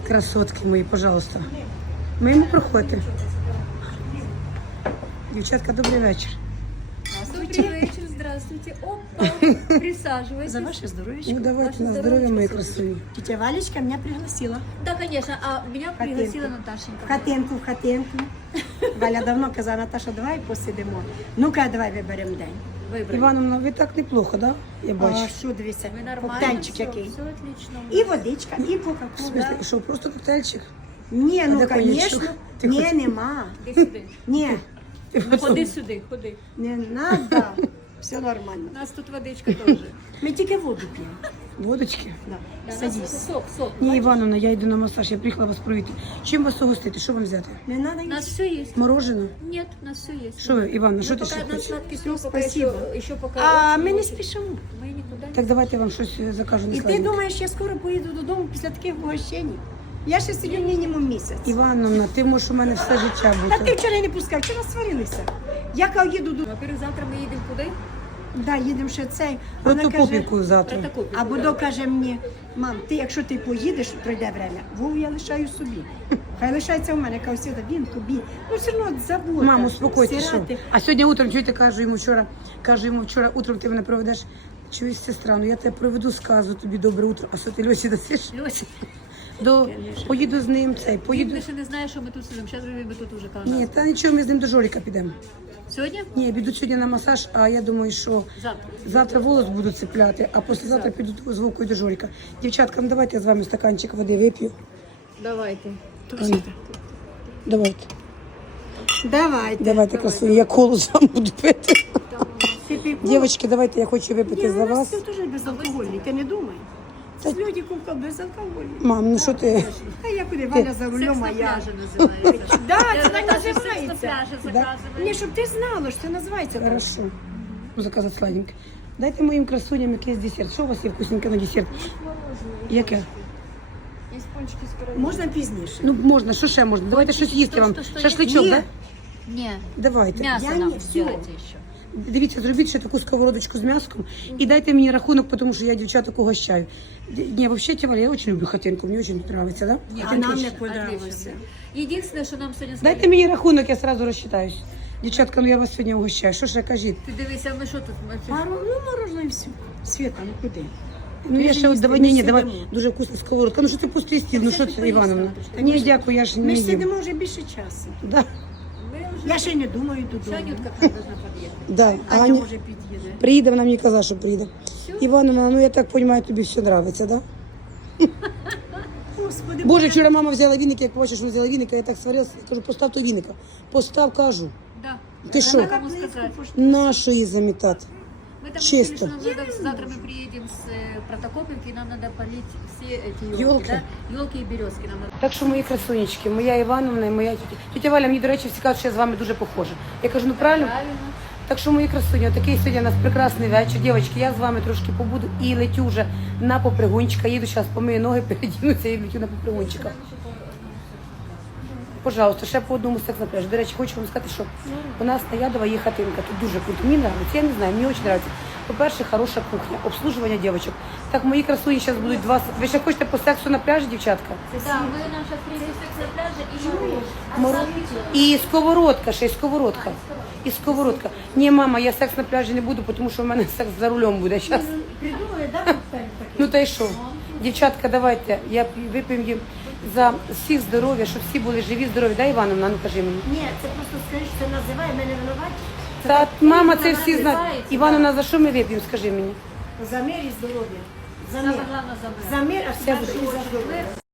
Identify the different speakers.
Speaker 1: Красотки мої, пожалуйста. Мимо проходьте. Дівчатка, добрий вечір.
Speaker 2: Добрый вечер, здравствуйте. Опа, присаживайтесь.
Speaker 3: За ваше здоровье.
Speaker 1: Ну давайте на здоров'я, мої красуні.
Speaker 3: Тетя Валечка меня пригласила.
Speaker 2: Да, конечно, а меня пригласила Наташенька.
Speaker 3: В хатинку. Валя давно казала, Наташа, давай посидимо. Ну-ка, давай виберемо день.
Speaker 2: Выбрали.
Speaker 1: Івановна, ви так неплохо, да? Я бачу.
Speaker 3: А що, дивися,
Speaker 2: Вы нормально,
Speaker 3: коктейльчик
Speaker 2: все,
Speaker 3: який.
Speaker 2: все отлично.
Speaker 3: І водичка, і
Speaker 1: В
Speaker 3: кока-кола.
Speaker 1: смысле, що, просто коктейльчик?
Speaker 3: Ні, ну,
Speaker 1: де коньячок?
Speaker 3: звісно.
Speaker 1: Ти
Speaker 3: Ні,
Speaker 1: хоч-
Speaker 3: нема.
Speaker 2: Иди сюда.
Speaker 3: Ні,
Speaker 2: Ходи сюди, ходи.
Speaker 3: не надо. Все нормально.
Speaker 2: У нас тут водичка тоже.
Speaker 3: Ми тільки воду п'ємо.
Speaker 1: Водочки?
Speaker 3: Да.
Speaker 2: Да, у
Speaker 3: Садись.
Speaker 2: нас сок.
Speaker 1: Ні, Івановна, я йду на масаж, я приїхала вас провідати. Чим вас угостити? Що вам взяти?
Speaker 3: Не надо
Speaker 2: У
Speaker 3: нічого.
Speaker 2: нас все есть.
Speaker 1: Мороженое?
Speaker 2: Нет, у нас все есть.
Speaker 1: Що ви, Івановна, що
Speaker 2: Ну,
Speaker 1: ти ще
Speaker 2: пока на
Speaker 1: хочеш?
Speaker 2: сладкий
Speaker 3: Всё,
Speaker 2: сок, пока
Speaker 3: спасибо.
Speaker 2: еще пока.
Speaker 3: А
Speaker 2: очень
Speaker 3: ми не
Speaker 2: очень.
Speaker 3: спішимо.
Speaker 2: Мы никуда не
Speaker 1: Так давайте я вам щось закажу на
Speaker 3: І ти
Speaker 1: сладеньке.
Speaker 3: думаєш, я скоро поїду додому після таких угощень? Я ще сидю мінімум місяць.
Speaker 1: Івановна, ти можеш у мене все життя
Speaker 3: Та ти
Speaker 1: бути.
Speaker 3: вчора не пускав, вчора сварилися. Я кажу, їду до...
Speaker 2: Во-первых, завтра мы едем куда?
Speaker 3: Да, їдемо ще цей.
Speaker 1: Про
Speaker 3: Вона
Speaker 1: ту
Speaker 3: каже,
Speaker 1: попівку завтра.
Speaker 2: Протокопию.
Speaker 3: а Будо каже мені, мам, якщо ти поїдеш, пройде время, Вову я лишаю собі. Хай лишається у мене, я кажу, Свята, він тобі. Ну все одно забота.
Speaker 1: Мам, успокойтесь, що?
Speaker 3: Стирати.
Speaker 1: А сьогодні утром, чуєте, кажу йому вчора утром ти мене проведеш. Чуєш, сестра, ну я тебе проведу, сказу тобі добре утро. А що ти Льосі дасиш?
Speaker 2: Лёся,
Speaker 1: Поїду з ним, поїду.
Speaker 2: ты же не знаешь, что мы тут сидим. Сейчас вы тут уже коло
Speaker 1: Ні,
Speaker 2: нас.
Speaker 1: та нічого, ми з ним до Жоріка підемо.
Speaker 2: Сегодня?
Speaker 1: Ні, я піду сьогодні на масаж, а я думаю, що
Speaker 2: Завтра.
Speaker 1: завтра волос буду цепляти, а післязавтра піду з Вовкою до Жоріка. Дівчаткам, давайте я з вами стаканчик води вип'ю.
Speaker 2: Давайте.
Speaker 1: Давайте.
Speaker 3: Давайте.
Speaker 1: красуні, я колу сам буду пити.
Speaker 3: Ти
Speaker 1: Дівчатки, давайте я хочу випити за вас.
Speaker 3: Це теж безалкогольний, ти не думай. Це люди купка безалкогольний.
Speaker 1: Мам, ну що ти?
Speaker 3: А я куди, Валя за
Speaker 2: Секс
Speaker 3: рулем,
Speaker 2: на
Speaker 3: а я...
Speaker 2: пляже называется.
Speaker 3: Да,
Speaker 2: Я
Speaker 3: це так
Speaker 2: Наташа секс на
Speaker 3: називається.
Speaker 2: пляже
Speaker 1: Да?
Speaker 2: заказывает.
Speaker 3: Ні, щоб ти знала, що це називається. так.
Speaker 1: Хорошо. Заказати сладеньке. Дайте моїм красуням якийсь десерт. Що у вас є вкусненьке на десерт? Яке?
Speaker 2: Есть пончики с пирогом.
Speaker 3: Можна пізніше.
Speaker 1: Ну можна, що ще можна? Давайте щось їсти вам.
Speaker 2: Що є?
Speaker 1: Шашличок,
Speaker 3: Ні.
Speaker 1: так?
Speaker 2: Не,
Speaker 1: Давайте.
Speaker 2: мясо
Speaker 3: Я
Speaker 2: нам
Speaker 3: не- всё.
Speaker 2: сделайте еще.
Speaker 1: Дивіться, зробіть ще таку сковородочку з м'яском і дайте мені рахунок, тому що я дівчаток угощаю. Ні, взагалі, Тіваля, я дуже люблю хатинку, мені дуже подобається, да?
Speaker 2: Нет,
Speaker 3: А нам
Speaker 2: отлично,
Speaker 3: не понравилось.
Speaker 2: отлично. Единственное, что нам сегодня сказали,
Speaker 1: Дайте мені рахунок, я одразу розчитаюсь. Дівчатка, ну я вас сьогодні угощаю. Що ще кажіть?
Speaker 2: ты дивися, ми що тут? Ми
Speaker 3: Ну, мороженое і все. Света, ну куди?
Speaker 1: Ну я
Speaker 3: ж
Speaker 1: ще от
Speaker 3: їсти,
Speaker 1: давай,
Speaker 3: ми
Speaker 1: ні,
Speaker 3: ж
Speaker 1: давай,
Speaker 3: сидимо.
Speaker 1: дуже вкусна сковородка. Ну що ти пустий стіл, ну що
Speaker 2: ти
Speaker 1: це,
Speaker 2: поїсти,
Speaker 1: Івановна?
Speaker 2: Наташка.
Speaker 1: Ні, дякую, я ж
Speaker 3: Ми
Speaker 1: не
Speaker 3: ж
Speaker 1: їм.
Speaker 3: сидимо вже більше часу.
Speaker 1: Да,
Speaker 2: Ми вже...
Speaker 3: Я ще й не думаю
Speaker 2: Все,
Speaker 3: додому.
Speaker 2: Анютка к нам должна подъехать.
Speaker 1: да.
Speaker 3: Аня
Speaker 1: Аня
Speaker 3: вже під'їде.
Speaker 1: приїде, вона мені казала, що приїде. Івановна, ну я так розумію, тобі все подобається, да?
Speaker 3: Господи,
Speaker 1: Боже, вчора мама взяла віники, як бачиш, вона взяла віника, я так сварилася, я кажу, постав той віника. Постав, кажу.
Speaker 2: Да.
Speaker 1: Ти що?
Speaker 2: Кому сказать?
Speaker 1: Нашу її замітати.
Speaker 2: Мы там
Speaker 1: Чисто.
Speaker 2: решили, что нам надо, завтра мы приедем с Протокопьевки, и нам надо полить все эти
Speaker 1: Ёлки?
Speaker 2: елки, да? Елки и березки нам надо.
Speaker 1: Так що мої красунечки, моя Івановна і моя тітя. Тітя Валя, мені, до речі, всі кажуть, що я з вами дуже похожа. Я кажу, ну правильно?
Speaker 2: Правильно.
Speaker 1: Так що, мої красуні, такий сьогодні у нас прекрасний вечір. Дівчатки, я з вами трошки побуду і летю вже на попригунчика. Їду зараз, помию ноги, передінуся і летю на попригунчика. Пожалуйста, ще по одному секс на пляжі. До речі, хочу вам сказати, що у нас на Ядова є хатинка. Тут дуже круто. Мені подобається, я не знаю, мені дуже подобається. По-перше, хороша кухня, обслуживання дівчаток. Так, мої красуні зараз будуть два. Ви ще хочете по сексу на пляжі, дівчатка?
Speaker 2: Да, мы нам сейчас приедем секс на пляже и
Speaker 1: Моро- І сковородка, ще й сковородка. І сковородка. Ні, мама, я секс на пляжі не буду, тому що в мене секс за рулем буде зараз.
Speaker 3: придумали, да, таке?
Speaker 1: Ну та й що? Дівчатка, давайте, я вип'ємо їм за всіх здоров'я, щоб всі були живі, здорові. Да, Івановна, ну кажи мені.
Speaker 3: Ні, це просто скажи, що це називає мене винуваті.
Speaker 1: Та мама, це всі знають.
Speaker 2: називається,
Speaker 1: Івановна, за що ми вип'ємо, скажи мені?
Speaker 3: За мир і здоров'я. За
Speaker 2: самое
Speaker 3: мир.
Speaker 2: главное забыть.
Speaker 3: За мир, а все буде і за здоров'я.